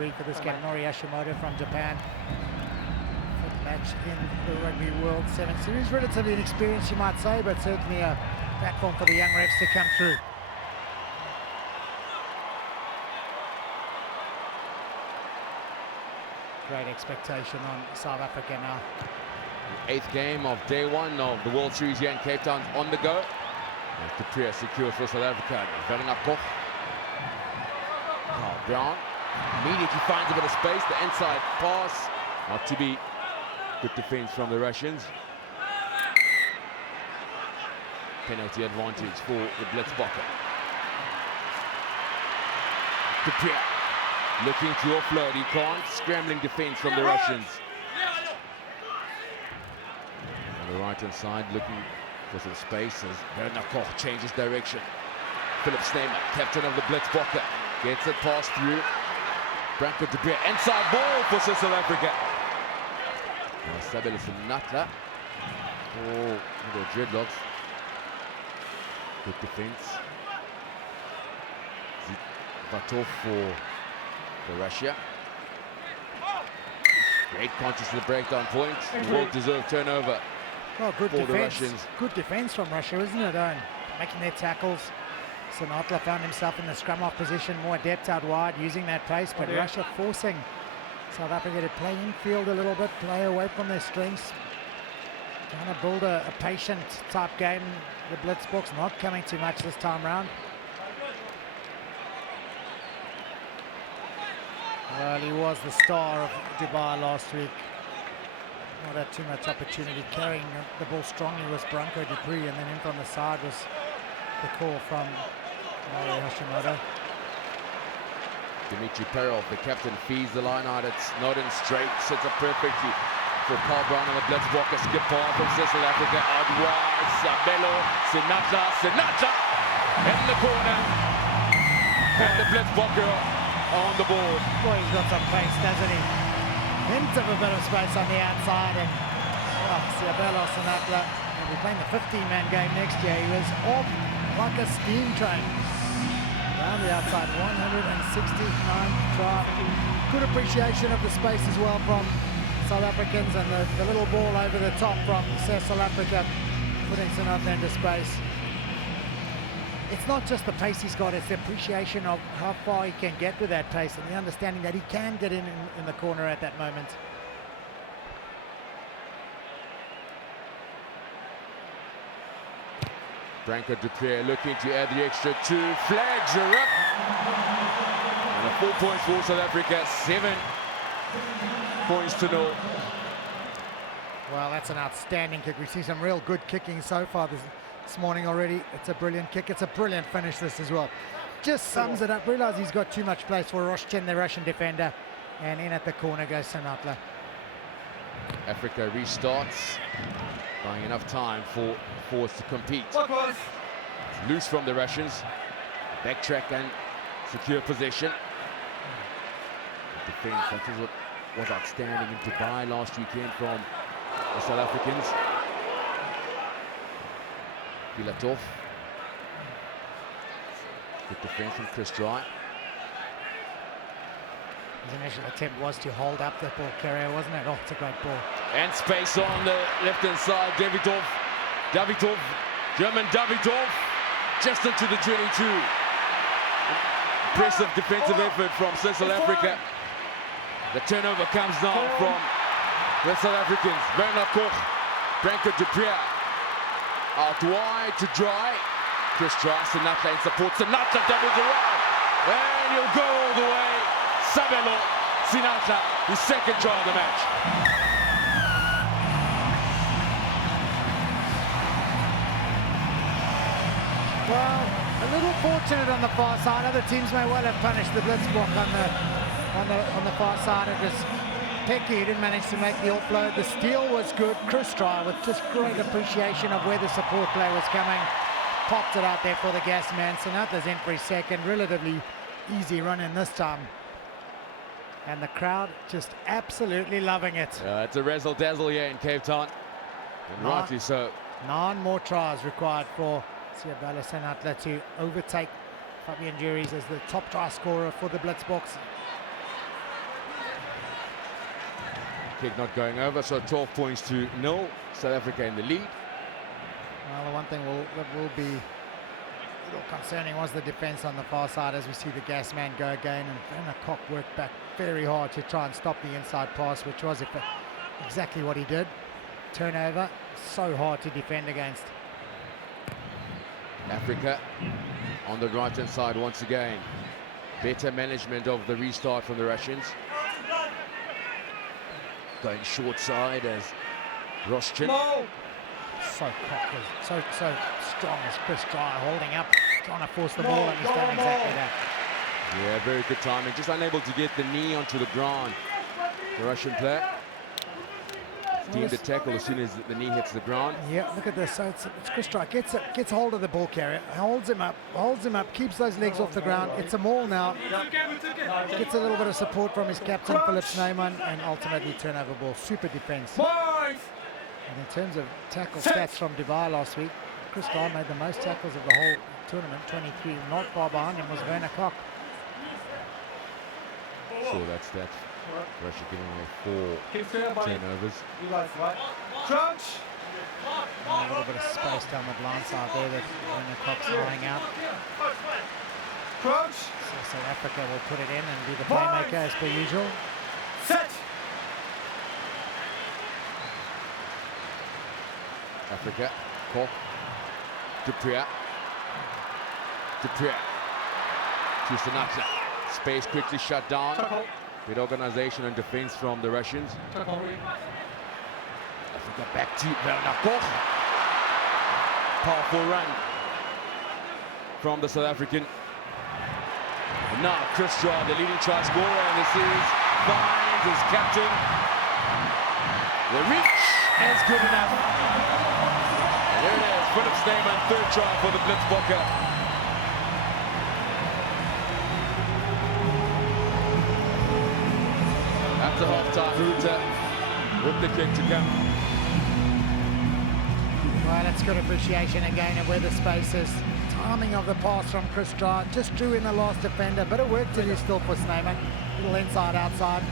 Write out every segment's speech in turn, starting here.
For this game, Nori Hashimoto from Japan. Fifth match in the Rugby World 7 Series. Relatively inexperienced, you might say, but certainly a platform for the young refs to come through. Great expectation on South Africa now. Eighth game of day one of the World Series here in Cape Town on the go. The Priya secure for South Africa. Koch. Carl Brown immediately finds a bit of space. The inside pass, not to be. Good defense from the Russians. Penalty advantage for the Blitzbokker. Priya looking to offload. He can't. Scrambling defense from the Russians. On the right-hand side, looking for some space as Koch changes direction. Philip Sneeman, captain of the Blitzbokker, gets it passed through. Branko de Beer, inside ball for South Africa. Sabelo Sinatla. Oh, little dreadlocks. Good defense. Vatov for Russia. Great conscious of the breakdown point. Well-deserved turnover. Well, good defense. Good defense from Russia, isn't it? Making their tackles. Sinatla found himself in the scrum-off position, more adept out wide, using that pace, but Russia forcing South Africa to play infield a little bit, play away from their strengths. Trying to build a patient type game. The Blitzboks not coming too much this time round. Well, he was the star of Dubai last week. Not had too much opportunity. Carrying the ball strongly was Branko Dupree, and then in from the side was the call from Nori Hashimoto. Dimitri Perov, the captain, feeds the line out. It's not in straight, sets up perfectly for Carl Brown on the Blitzbokker. Skip pass from South Africa out wide. Sabelo, Sinatla in the corner, and the Blitzbokker on the board. Boy, he's got some pace, doesn't he? Hint of a bit of space on the outside, and Sabelo Sinatla will be playing the 15-man game next year. He was off like a steam train. Down the outside, 169 try. Good appreciation of the space as well from South Africans, and the little ball over the top from South Africa, putting Sinatla into space. It's not just the pace he's got, it's the appreciation of how far he can get with that pace, and the understanding that he can get in the corner at that moment. Branko Dupree looking to add the extra two. Flags are up. And 4 points for South Africa, 7 points to 0. Well, that's an outstanding kick. We've seen some real good kicking so far this morning already. It's a brilliant kick. It's a brilliant finish, this as well. Just sums it up. Realize he's got too much place for Roshchin, the Russian defender. And in at the corner goes Sinatla. Africa restarts, buying enough time for forwards to compete. It's loose from the Russians. Backtrack and secure possession. Defense, that is what was outstanding in Dubai last weekend from the South Africans. Filatov. Good defense from Chris Dry. His initial attempt was to hold up the ball carrier, wasn't it? Oh, it's a great ball. And space on the left-hand side. Davidov, German Davidov, just into the 22. Impressive defensive effort from South Africa. The turnover comes now from the South Africans. Koch, Branko Dupree, out wide to Dry. Chris Dry, Sinatla in support. Sinatla doubles around, and he'll go all the way. Sabelo Sinatla, his second try of the match. Well, a little fortunate on the far side. Other teams may well have punished the Blitzbock on the far side. It was Pecky who didn't manage to make the offload. The steal was good. Chris Dry with just great appreciation of where the support play was coming. Popped it out there for the gas man. Sinatla's in for his second. Relatively easy run in this time. And the crowd just absolutely loving it. It's a razzle-dazzle here in Cape Town. And rightly so. 9 more tries required for Sabelo Sinatla to overtake Fabian Juries as the top try scorer for the Blitzboks. kick not going over, so 12 points to 0. South Africa in the lead. Well, the one thing that will be a little concerning was the defence on the far side as we see the gas man go again, and Werner Koch worked back very hard to try and stop the inside pass, which was exactly what he did. Turnover, so hard to defend against. Africa on the right-hand side once again. Better management of the restart from the Russians. Going short side as Roschin. So cocky, so strong as Chris Dry, holding up, trying to force the ball, and he's done exactly that. Yeah, very good timing. Just unable to get the knee onto the ground. The Russian player deemed the tackle as soon as the knee hits the ground. Yeah, look at this. So it's Chris Dry gets hold of the ball carrier, holds him up, keeps those legs off the ground. It's a maul now. Gets a little bit of support from his captain, Philip Snyman, and ultimately turnover ball. Super defense. And in terms of tackle stats from Dubai last week, Chris Dry made the most tackles of the whole tournament, 23. Not far behind him was Werner Koch. So that's that. Russia giving away 4 turnovers. A little bit of space down the blind side there that Werner Koch's lying out. So South Africa will put it in and be the playmaker as per usual. Africa, Koch, Dupriat, to Sinatra. Space quickly shut down. Good organization and defense from the Russians. Africa back to Werner Koch. Powerful run from the South African. And now Chris Dry, the leading try scorer in the series, finds his captain. The reach is good enough. And there it is, Philip Snyman, third try for the Blitzbokke. After half-time, Ruta with the kick to come. Well, that's good appreciation again of where the space is. Timing of the pass from Chris Dry, just drew in the last defender. Bit of work to do still for Snyman. Little inside, outside,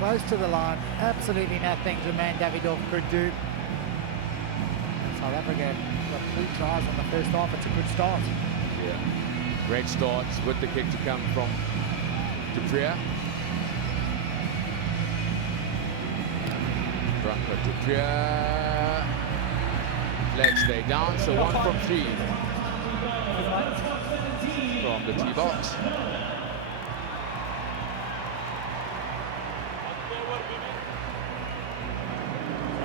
close to the line. Absolutely nothing Jermaine Davidov could do. South Africa got 3 tries on the first half. It's a good start. Yeah, great start with the kick to come from Dupriat. Branko Dupriat. Flag stay down, so 1 from 3 from the tee box.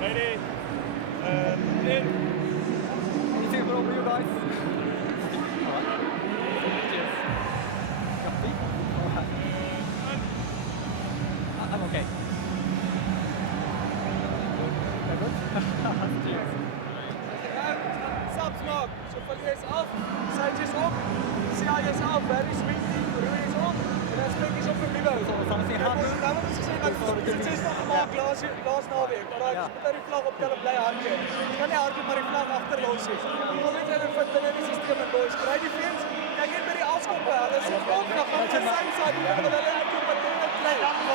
Ready? Anything for you guys? I'm okay. Subs nog, zoveel is af, Sage is op, CI is af, Barry Sweetie, Rui is op, en dan spreek is op voor Libo. Dat was gezegd dat het 6 nog gemaakt laas naweek, maar ik moet die vlag optellen, blij hartje. Ik kan nie hartje, maar die vlag achter los is. Ik wil net hulle vind binne die systeem en boys, kry die vreemds, kyk net by die afskoppe, hulle sê op, dan gaan sy side, dan wil hulle uit op wat hulle kry. So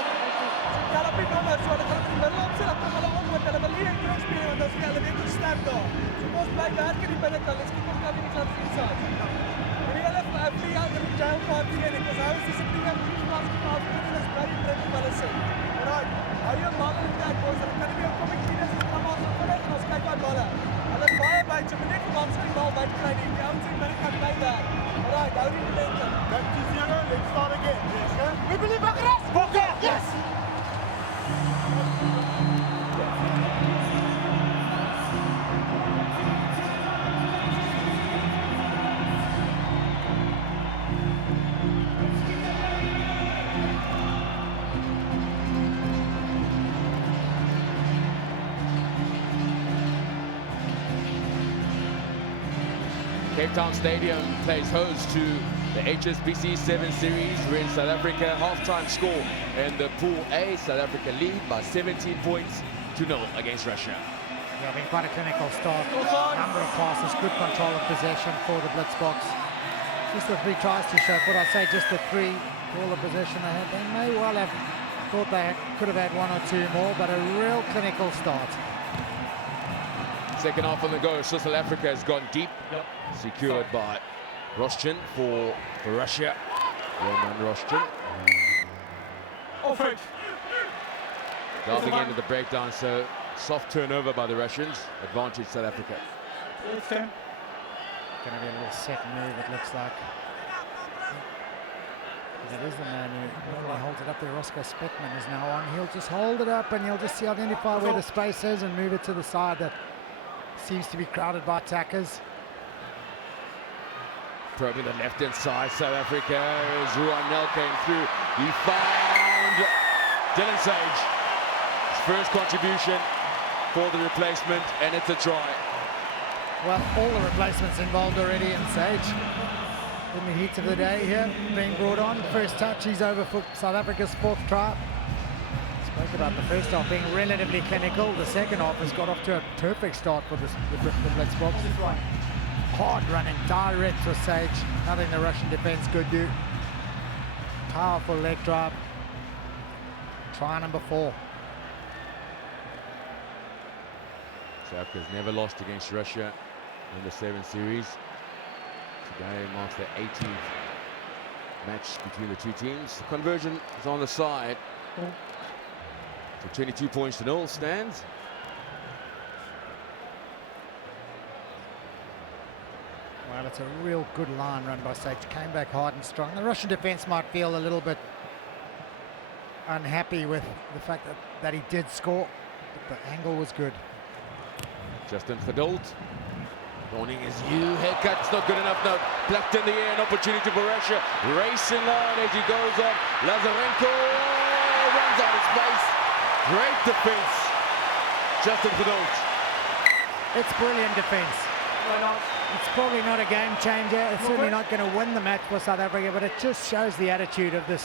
tel op die nommer, so hulle gaan op die middel opsê, dan kom hulle om, want hulle wil nie een terug speel, want dan sê hulle weet hoe sterk daar. So ons bly werk in die binnekant, let's keep ons nou in die klant inside. En die hele vlie out in die jail party en ek is hou is discipline en die plaas geplaas, en is bly die druk op hulle sê. Alright, hou jou bal in die tyd, boys, hulle kan nie meer kom ek kies, hulle gaan maar so vinnig, en ons kyk wat balle. Hulle is baie byt, so moet net vir ons die bal byt kry nie, die ouds in binnekant bly daar. Alright, hou die momentum. Back to 0, let's start again. Yes, hè? We believe back rest! Bokke! Yes! Cape Town Stadium plays host to the HSBC 7 Series. We're in South Africa. Half-time score in the Pool A. South Africa lead by 17 points to 0 against Russia. Yeah, been quite a clinical start. Number of passes, good control of possession for the Blitzboks. Just the 3 tries to show. What I say, just the 3, all the possession they had. They may well have thought they could have had one or two more, but a real clinical start. Second half on the go. So South Africa has gone deep. Secured by Roschin for Russia. Roman Roschin. Offense. Diving into the breakdown, so soft turnover by the Russians. Advantage South Africa. Going to be a little set move, it looks like. It is the man who normally holds it up there. Roscoe Speckman is now on. He'll just hold it up and he'll just identify where the space is and move it to the side that seems to be crowded by attackers. Probing the left-hand side, South Africa, as Ruan Nel came through. He found Dylan Sage. His first contribution for the replacement, and it's a try. Well, all the replacements involved already in Sage. In the heat of the day here, being brought on. First touch, he's over for South Africa's 4th try. Spoke about the first half being relatively clinical. The second half has got off to a perfect start for the Blitzboks. Hard running, direct to Sage. Nothing the Russian defense could do. Powerful leg drive. Try number 4. South Africa's never lost against Russia in the 7 series. Today marks the 18th match between the two teams. The conversion is on the side. So 22 points to 0 stands. Well, it's a real good line run by Sage. Came back hard and strong. The Russian defense might feel a little bit unhappy with the fact that he did score, but the angle was good. Justin Verdult. Warning is you. Haircut's not good enough now. Plucked in the air, an opportunity for Russia. Racing on as he goes on. Lazarenko runs out of space. Great defense. Justin Verdult. It's brilliant defense. It's probably not a game changer. It's certainly not going to win the match for South Africa, but it just shows the attitude of the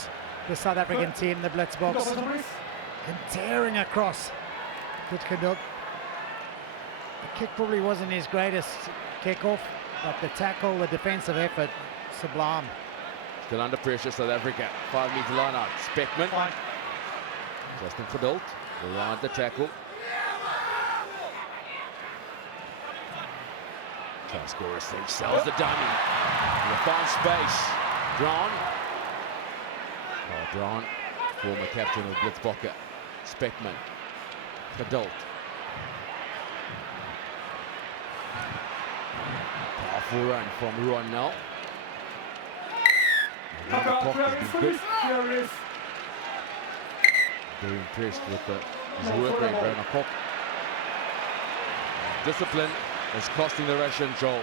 South African team, the Blitzboks. And tearing across. Good Verdult. The kick probably wasn't his greatest kickoff, but the tackle, the defensive effort, sublime. Still under pressure, South Africa. 5-meter line out. Speckman. Justin Verdult around the tackle. Try to score a stage. Sells the dummy. He found space. Drawn. Drawn. Former captain of Blitzbokke. Speckman. Verdult. Powerful run from Ruan Nel. Very impressed with his work rate, Werner Kok. Discipline is costing the Russian Joel.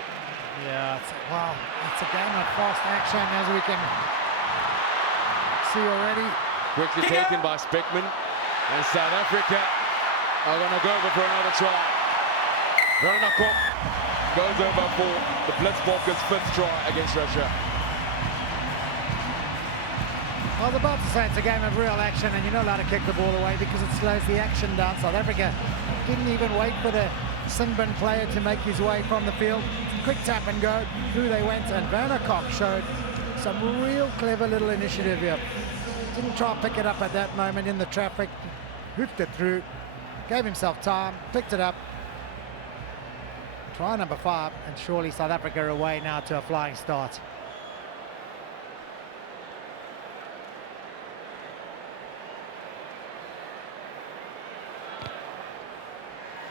Yeah, it's a game of fast action, as we can see already. Quickly taken by Speckman, and South Africa are going to go over for another try. Werner Kok goes over for the Blitzbokke's 5th try against Russia. I was about to say it's a game of real action, and you're not allowed to kick the ball away because it slows the action down. South Africa didn't even wait for the Sinbin player to make his way from the field. Quick tap and go. Through they went, and Werner Kok showed some real clever little initiative here. Didn't try to pick it up at that moment in the traffic. Hoofed it through. Gave himself time. Picked it up. Try number 5, and surely South Africa are away now to a flying start.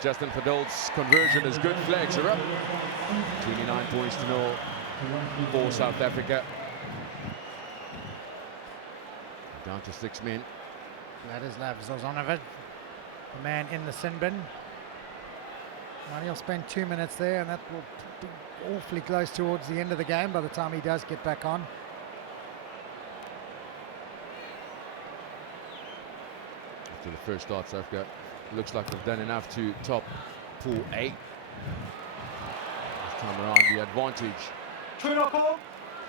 Justin Verdult's conversion is good. Flags are up. 29 points to 0 for South Africa. Down to 6 men. Vladislav Zozonovic, the man in the sin bin. Well, he'll spend 2 minutes there, and that will be awfully close towards the end of the game by the time he does get back on. After the first start, South Africa looks like they've done enough to top Pool A. This time around, the advantage.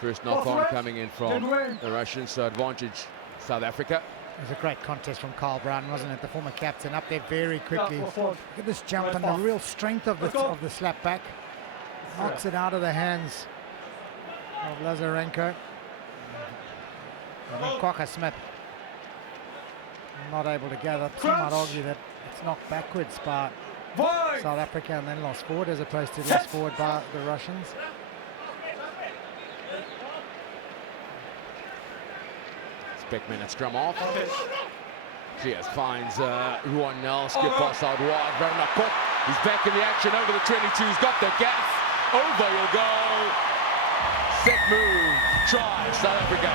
First knock-on coming in from the Russians, so advantage South Africa. It was a great contest from Carl Brown, wasn't it? The former captain up there very quickly. Look at this jump and the real strength of the slap back. Knocks it out of the hands of Lazarenko. And then Kwaka Smith not able to gather. Some might argue that it's knocked backwards by South Africa and then lost forward as opposed to lost forward by the Russians. Beckman at scrum off. Clears, finds Ruan Nel, skip pass out wide. Werner Koch, he's back in the action over the 22, he's got the gas. Over you'll go. Set move, try, South Africa.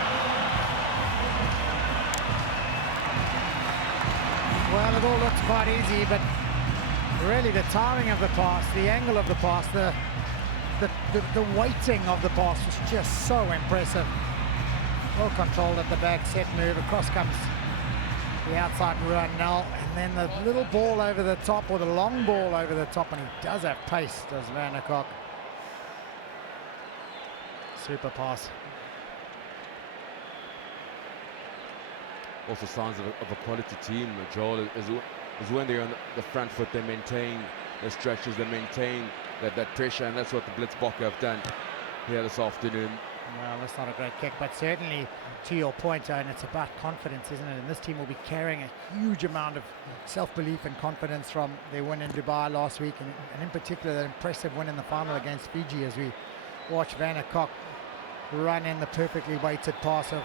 Well, it all looks quite easy, but really the timing of the pass, the angle of the pass, the weighting of the pass was just so impressive. Well controlled at the back, set move, across comes the outside Ruan Nel, and then the little ball over the top, or the long ball over the top, and he does have pace, does Werner Koch. Super pass. Also signs of a quality team, Joel, is when they're on the front foot, they maintain the stretches, they maintain that pressure, and that's what the Blitzbokke have done here this afternoon. Well, that's not a great kick, but certainly to your point, Owen, it's about confidence, isn't it? And this team will be carrying a huge amount of self-belief and confidence from their win in Dubai last week, and in particular that impressive win in the final against Fiji, as we watch Werner Koch run in the perfectly weighted pass of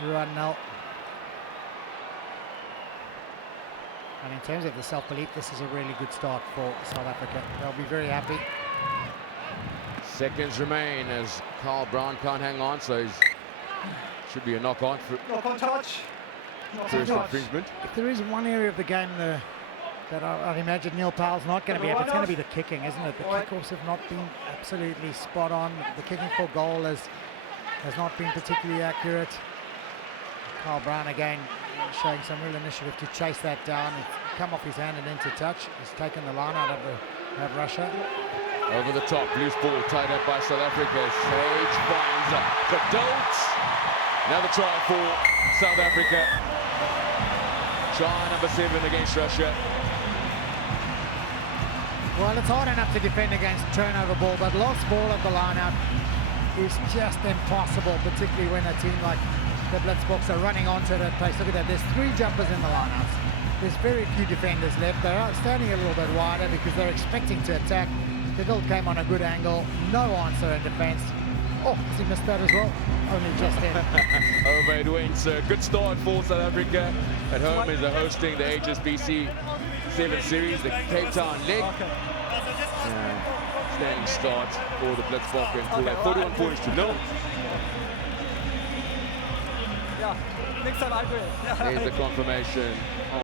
Ruan Nel. And in terms of the self-belief, this is a really good start for South Africa. They'll be very happy. Seconds remain as Carl Brown can't hang on, so it should be a knock-on for touch. first infringement. If there is one area of the game that I'd imagine Neil Powell's not going to be up, it's going to be the kicking, isn't it? The kickoffs have not been absolutely spot on. The kicking for goal has not been particularly accurate. Carl Brown again showing some real initiative to chase that down. It's come off his hand and into touch. He's taken the line out of Russia. Over the top, loose ball tied up by South Africa. Sage finds Geduld. Another try for South Africa. Try number 7 against Russia. Well, it's hard enough to defend against turnover ball, but lost ball at the line-out is just impossible, particularly when a team like the Blitzbokke are running onto that place. Look at that, there's 3 jumpers in the line-outs. There's very few defenders left. They are standing a little bit wider because they're expecting to attack. Geduld came on a good angle, no answer in defence. Oh, has he missed that as well? Only just in. Over it went. So good start for South Africa. At home as they're hosting the HSBC 7 Series, the Cape Town leg. Standing start for the Blitzbokke and pull that 41 points to 0. Yeah, next time I do it. Here's the confirmation.